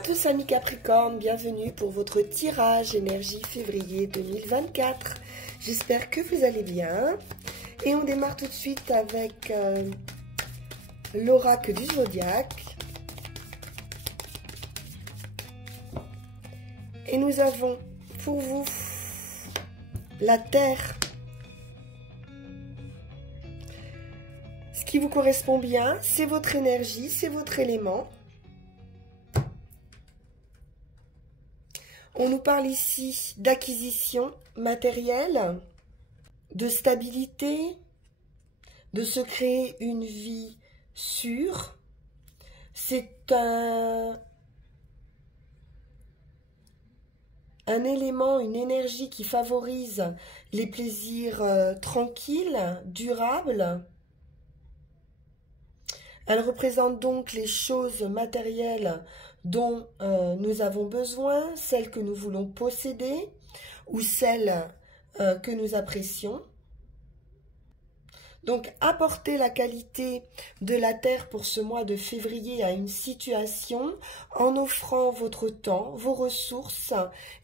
à tous amis Capricorne, bienvenue pour votre tirage énergie février 2024. J'espère que vous allez bien. Et on démarre tout de suite avec l'oracle du zodiaque. Et nous avons pour vous la Terre. Ce qui vous correspond bien, c'est votre énergie, c'est votre élément. On nous parle ici d'acquisition matérielle, de stabilité, de se créer une vie sûre. C'est un élément, une énergie qui favorise les plaisirs tranquilles, durables. Elle représente donc les choses matérielles dont nous avons besoin, celles que nous voulons posséder ou celles que nous apprécions. Donc, apportez la qualité de la Terre pour ce mois de février à une situation en offrant votre temps, vos ressources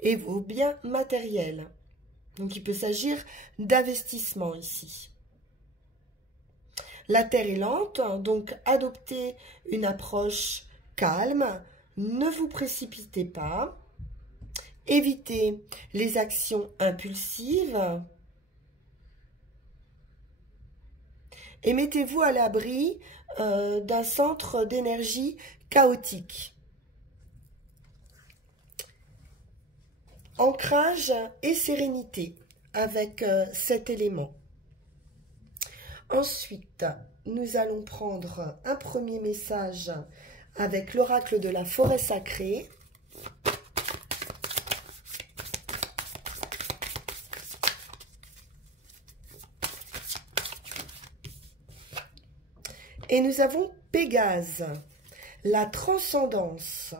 et vos biens matériels. Donc, il peut s'agir d'investissement ici. La Terre est lente, donc adoptez une approche calme, ne vous précipitez pas, évitez les actions impulsives et mettez-vous à l'abri d'un centre d'énergie chaotique. Ancrage et sérénité avec cet élément. Ensuite, nous allons prendre un premier message avec l'oracle de la forêt sacrée. Et nous avons Pégase, la transcendance.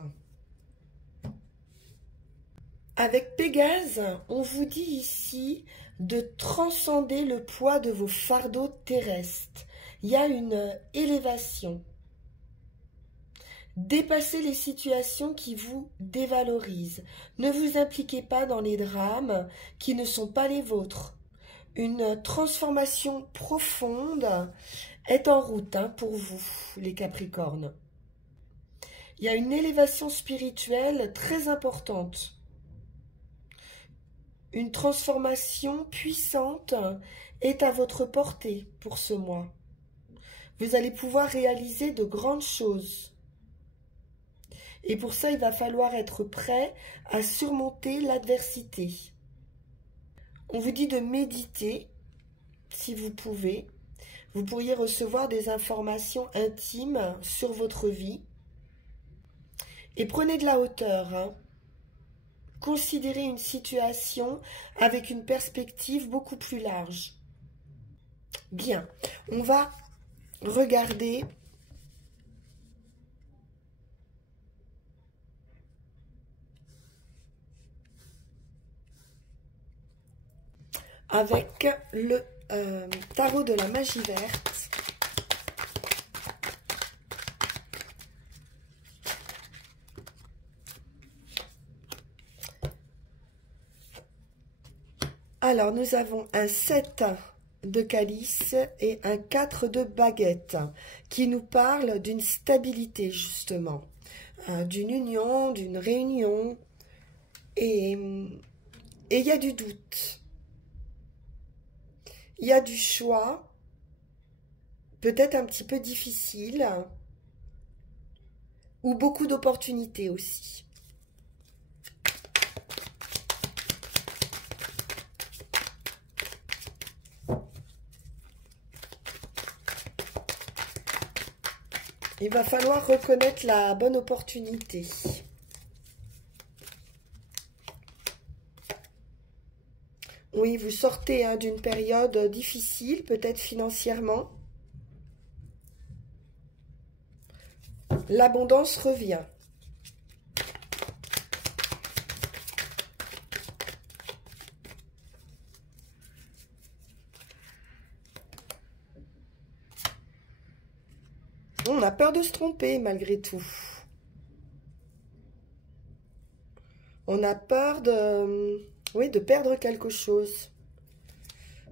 Avec Pégase, on vous dit ici de transcender le poids de vos fardeaux terrestres. Il y a une élévation. Dépassez les situations qui vous dévalorisent. Ne vous impliquez pas dans les drames qui ne sont pas les vôtres. Une transformation profonde est en route pour vous, les Capricornes. Il y a une élévation spirituelle très importante. Une transformation puissante est à votre portée pour ce mois. Vous allez pouvoir réaliser de grandes choses. Et pour ça, il va falloir être prêt à surmonter l'adversité. On vous dit de méditer, si vous pouvez. Vous pourriez recevoir des informations intimes sur votre vie. Et prenez de la hauteur, Considérez une situation avec une perspective beaucoup plus large. Bien, on va regarder avec le tarot de la magie verte. Alors, nous avons un 7 de calice et un 4 de baguette qui nous parle d'une stabilité, justement, d'une union, d'une réunion. Et il y a du doute. Il y a du choix, peut-être un petit peu difficile, ou beaucoup d'opportunités aussi. Il va falloir reconnaître la bonne opportunité. Oui, vous sortez d'une période difficile, peut-être financièrement. L'abondance revient. On a peur de se tromper malgré tout. On a peur oui, de perdre quelque chose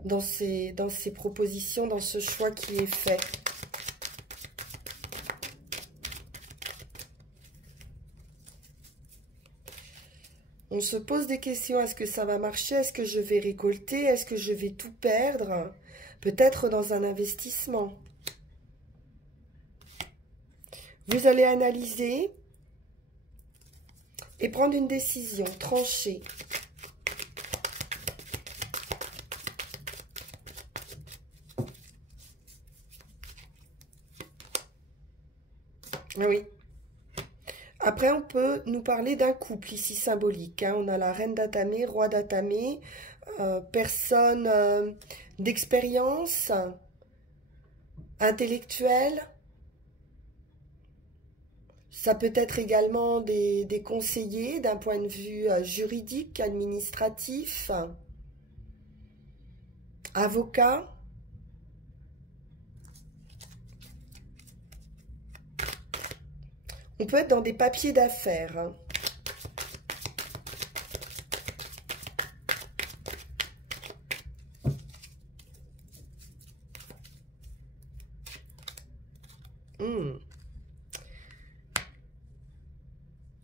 dans ces propositions, dans ce choix qui est fait. On se pose des questions, est-ce que ça va marcher? Est-ce que je vais récolter? Est-ce que je vais tout perdre? Peut-être dans un investissement. Vous allez analyser et prendre une décision, trancher. Ah oui. Après, on peut nous parler d'un couple ici symbolique. Hein. On a la reine d'Atamé, roi d'Atamé, personne d'expérience, intellectuelle. Ça peut être également des conseillers d'un point de vue juridique, administratif, avocat. On peut être dans des papiers d'affaires. Hein.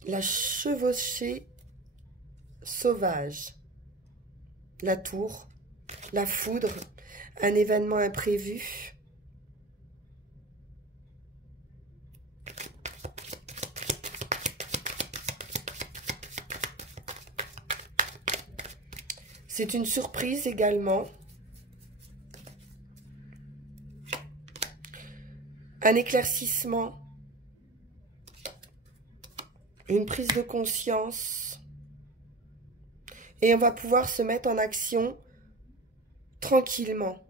La chevauchée sauvage. La tour. La foudre. Un événement imprévu. C'est une surprise également. Un éclaircissement. Une prise de conscience. Et on va pouvoir se mettre en action tranquillement.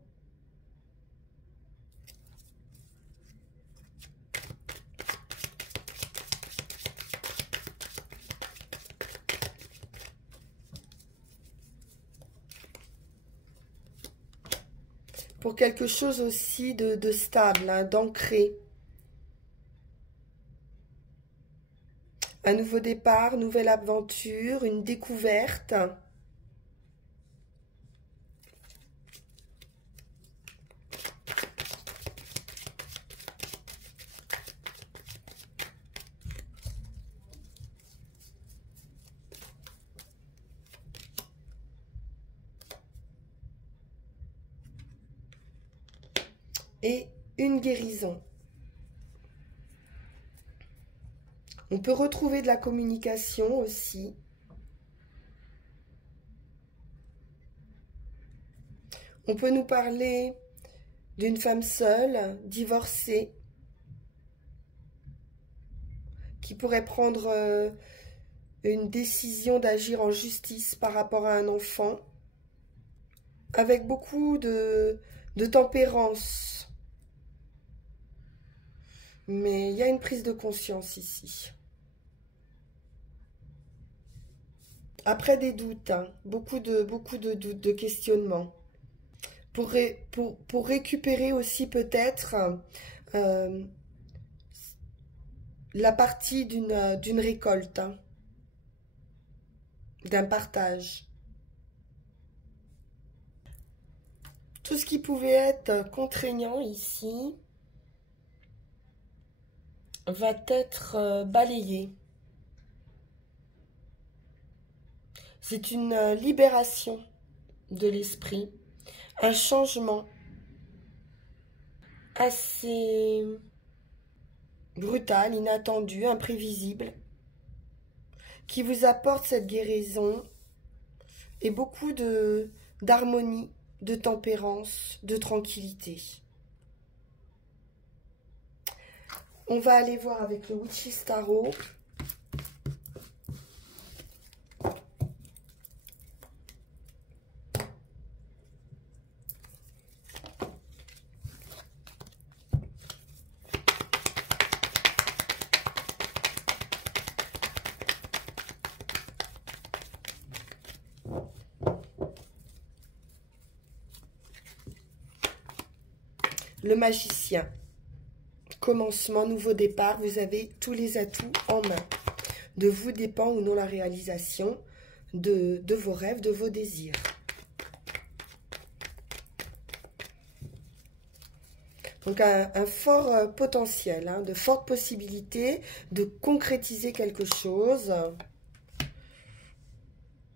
Pour quelque chose aussi de stable, hein, d'ancré. Un nouveau départ, nouvelle aventure, une découverte. Et une guérison. On peut retrouver de la communication aussi. On peut nous parler d'une femme seule, divorcée, qui pourrait prendre une décision d'agir en justice par rapport à un enfant, avec beaucoup de tempérance. Mais il y a une prise de conscience ici. Après des doutes, hein, beaucoup de doutes, de questionnements. Pour récupérer aussi peut-être la partie d'une récolte, hein, d'un partage. Tout ce qui pouvait être contraignant ici va être balayé. C'est une libération de l'esprit, un changement assez brutal, inattendu, imprévisible, qui vous apporte cette guérison et beaucoup d'harmonie, de tempérance, de tranquillité. On va aller voir avec le Witch's Tarot. Le magicien. Commencement, nouveau départ, vous avez tous les atouts en main. De vous dépend ou non la réalisation de vos rêves, de vos désirs. Donc un fort potentiel, hein, de fortes possibilités de concrétiser quelque chose.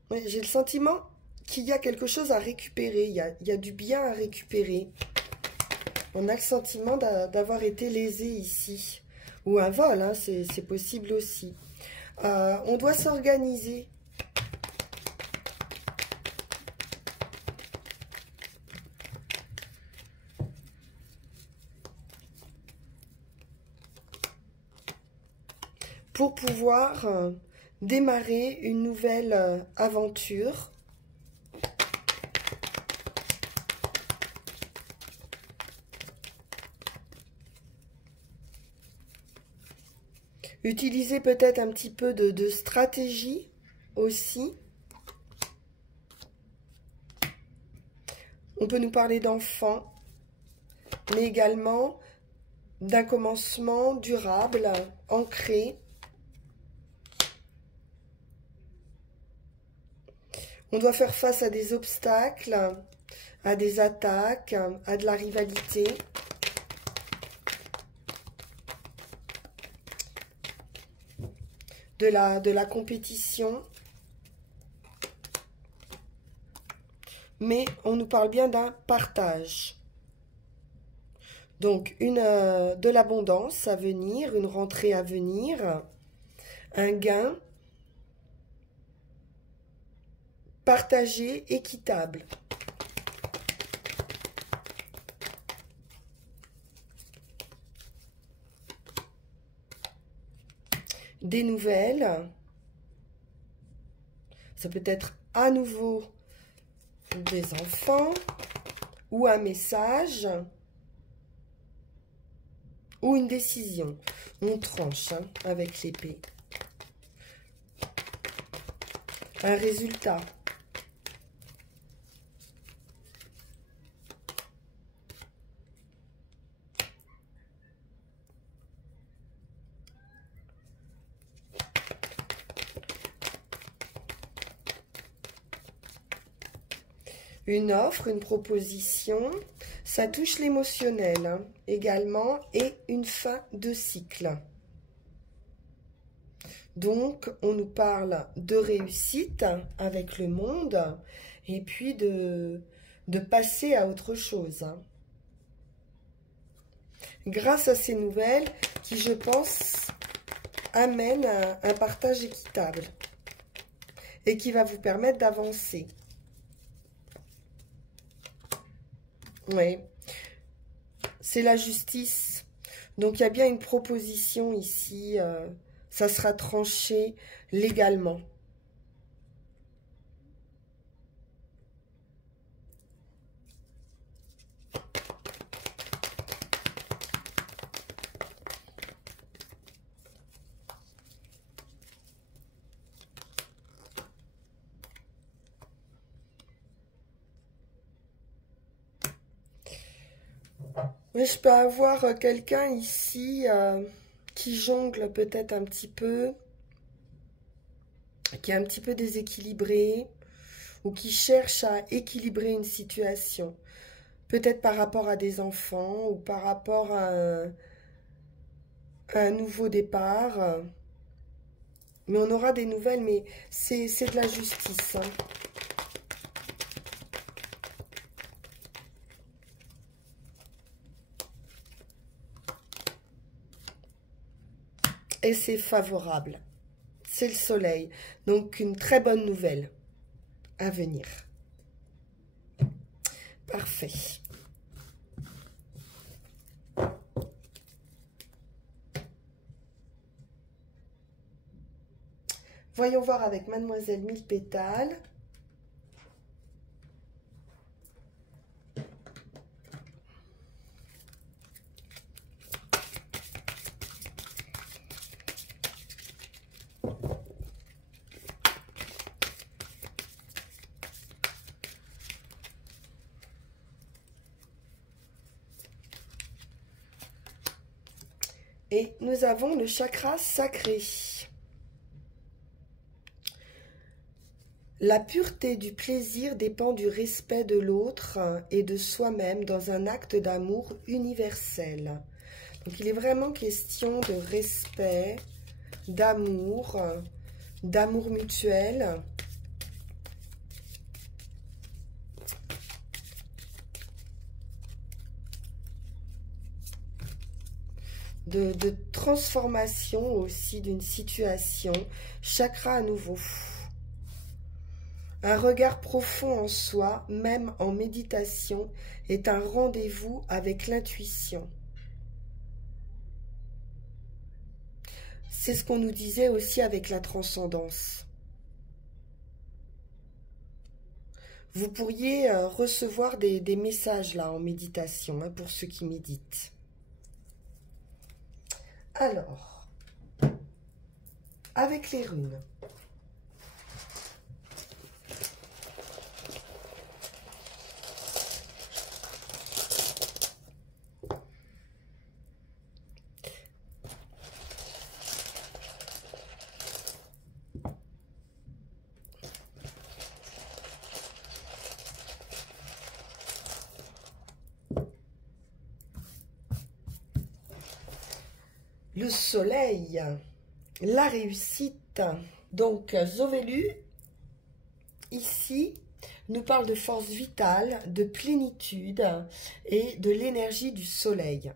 Oui, j'ai le sentiment qu'il y a quelque chose à récupérer, il y a du bien à récupérer. On a le sentiment d'avoir été lésé ici. Ou un vol, hein, c'est possible aussi. On doit s'organiser. Pour pouvoir démarrer une nouvelle aventure. Utilisez peut-être un petit peu de stratégie aussi. On peut nous parler d'enfants, mais également d'un commencement durable, ancré. On doit faire face à des obstacles, à des attaques, à de la rivalité. De la compétition. Mais on nous parle bien d'un partage. Donc, de l'abondance à venir, une rentrée à venir, un gain partagé, équitable. Des nouvelles. Ça peut être à nouveau des enfants ou un message ou une décision. On tranche hein, avec l'épée. Un résultat. Une offre, une proposition, ça touche l'émotionnel hein, également et une fin de cycle. Donc, on nous parle de réussite avec le monde et puis de passer à autre chose. Hein. Grâce à ces nouvelles qui, je pense, amènent un partage équitable et qui va vous permettre d'avancer. Oui, c'est la justice. Donc, il y a bien une proposition ici. Ça sera tranché légalement. Mais je peux avoir quelqu'un ici qui jongle peut-être un petit peu, qui est un petit peu déséquilibré, ou qui cherche à équilibrer une situation. Peut-être par rapport à des enfants, ou par rapport à un nouveau départ. Mais on aura des nouvelles, mais c'est de la justice. Hein. Et c'est favorable. C'est le soleil. Donc, une très bonne nouvelle à venir. Parfait. Voyons voir avec Mademoiselle Mille Pétales. Et nous avons le chakra sacré. La pureté du plaisir dépend du respect de l'autre et de soi-même dans un acte d'amour universel. Donc il est vraiment question de respect, d'amour mutuel. De transformation aussi d'une situation. Chakra à nouveau. Un regard profond en soi, même en méditation, est un rendez-vous avec l'intuition. C'est ce qu'on nous disait aussi avec la transcendance. Vous pourriez recevoir des messages là en méditation, hein, pour ceux qui méditent. Alors, avec les runes. Le soleil, la réussite. Donc, Zovelu, ici, nous parle de force vitale, de plénitude et de l'énergie du soleil.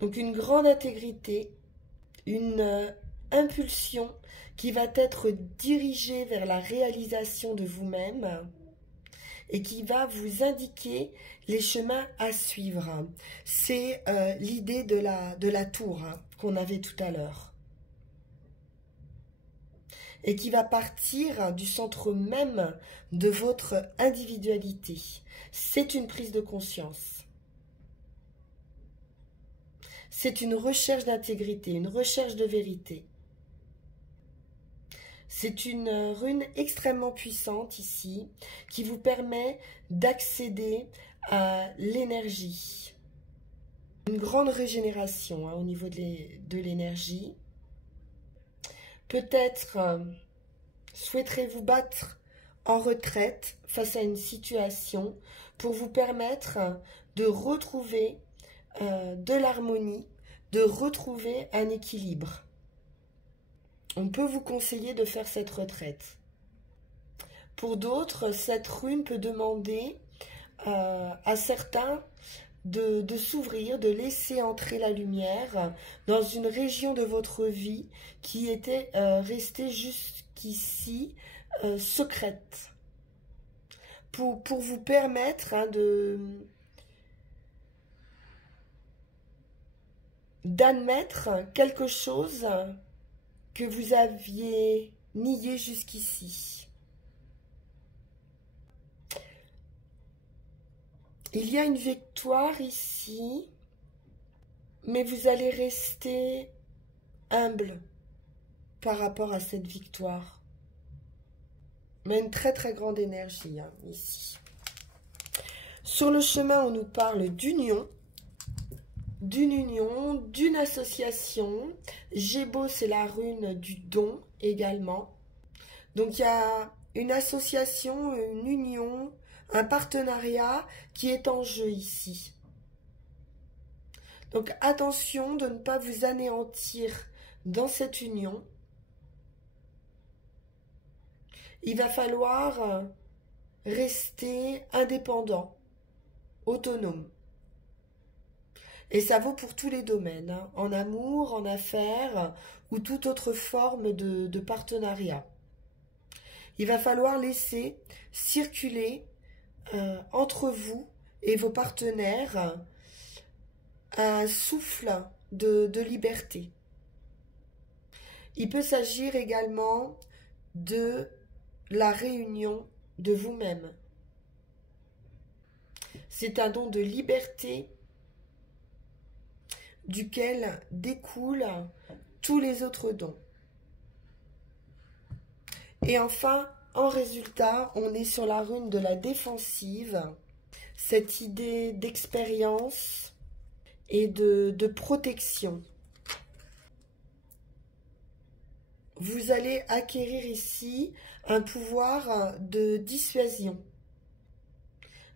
Donc, une grande intégrité, une impulsion qui va être dirigée vers la réalisation de vous-même et qui va vous indiquer les chemins à suivre. C'est l'idée de la tour, hein, qu'on avait tout à l'heure. Et qui va partir du centre même de votre individualité. C'est une prise de conscience. C'est une recherche d'intégrité, une recherche de vérité. C'est une rune extrêmement puissante ici, qui vous permet d'accéder à l'énergie. Une grande régénération, hein, au niveau de l'énergie. Peut-être souhaiterez-vous battre en retraite face à une situation pour vous permettre de retrouver de l'harmonie, de retrouver un équilibre. On peut vous conseiller de faire cette retraite. Pour d'autres, cette rune peut demander à certains de s'ouvrir, de laisser entrer la lumière dans une région de votre vie qui était restée jusqu'ici secrète. Pour vous permettre, hein, d'admettre quelque chose que vous aviez nié jusqu'ici. Il y a une victoire ici, mais vous allez rester humble par rapport à cette victoire. Mais une très très grande énergie, hein, ici. Sur le chemin, on nous parle d'union, d'une association. Gébo, c'est la rune du don également. Donc il y a une association, une union, un partenariat qui est en jeu ici. Donc attention de ne pas vous anéantir dans cette union. Il va falloir rester indépendant, autonome. Et ça vaut pour tous les domaines, hein, en amour, en affaires ou toute autre forme de partenariat. Il va falloir laisser circuler entre vous et vos partenaires un souffle de liberté. Il peut s'agir également de la réunion de vous-même. C'est un don de liberté duquel découlent tous les autres dons. Et enfin, en résultat, on est sur la rune de la défensive, cette idée d'expérience et de protection. vous allez acquérir ici un pouvoir de dissuasion,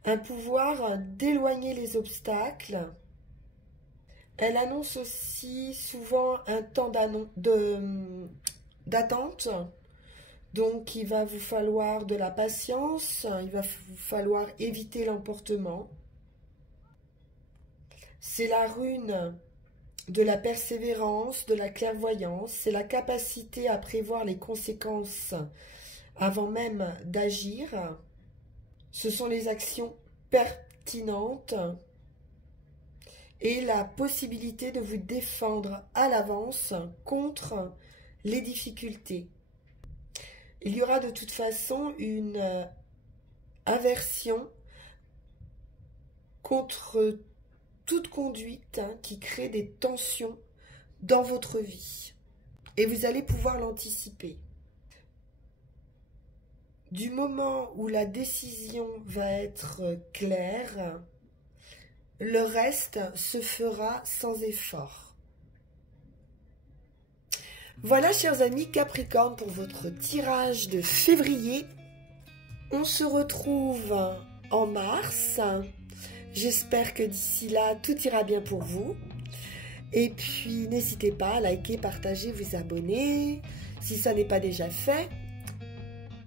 un pouvoir d'éloigner les obstacles. Elle annonce aussi souvent un temps d'attente. Donc, il va vous falloir de la patience, il va vous falloir éviter l'emportement. C'est la rune de la persévérance, de la clairvoyance, c'est la capacité à prévoir les conséquences avant même d'agir. Ce sont les actions pertinentes et la possibilité de vous défendre à l'avance contre les difficultés. Il y aura de toute façon une aversion contre toute conduite qui crée des tensions dans votre vie. Et vous allez pouvoir l'anticiper. Du moment où la décision va être claire, le reste se fera sans effort. Voilà, chers amis Capricorne, pour votre tirage de février. On se retrouve en mars. J'espère que d'ici là, tout ira bien pour vous. Et puis, n'hésitez pas à liker, partager, vous abonner, si ça n'est pas déjà fait.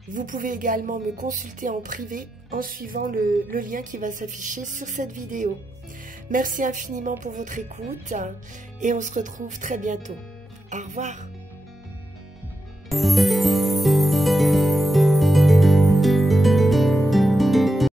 Vous pouvez également me consulter en privé en suivant le lien qui va s'afficher sur cette vidéo. Merci infiniment pour votre écoute et on se retrouve très bientôt. Au revoir.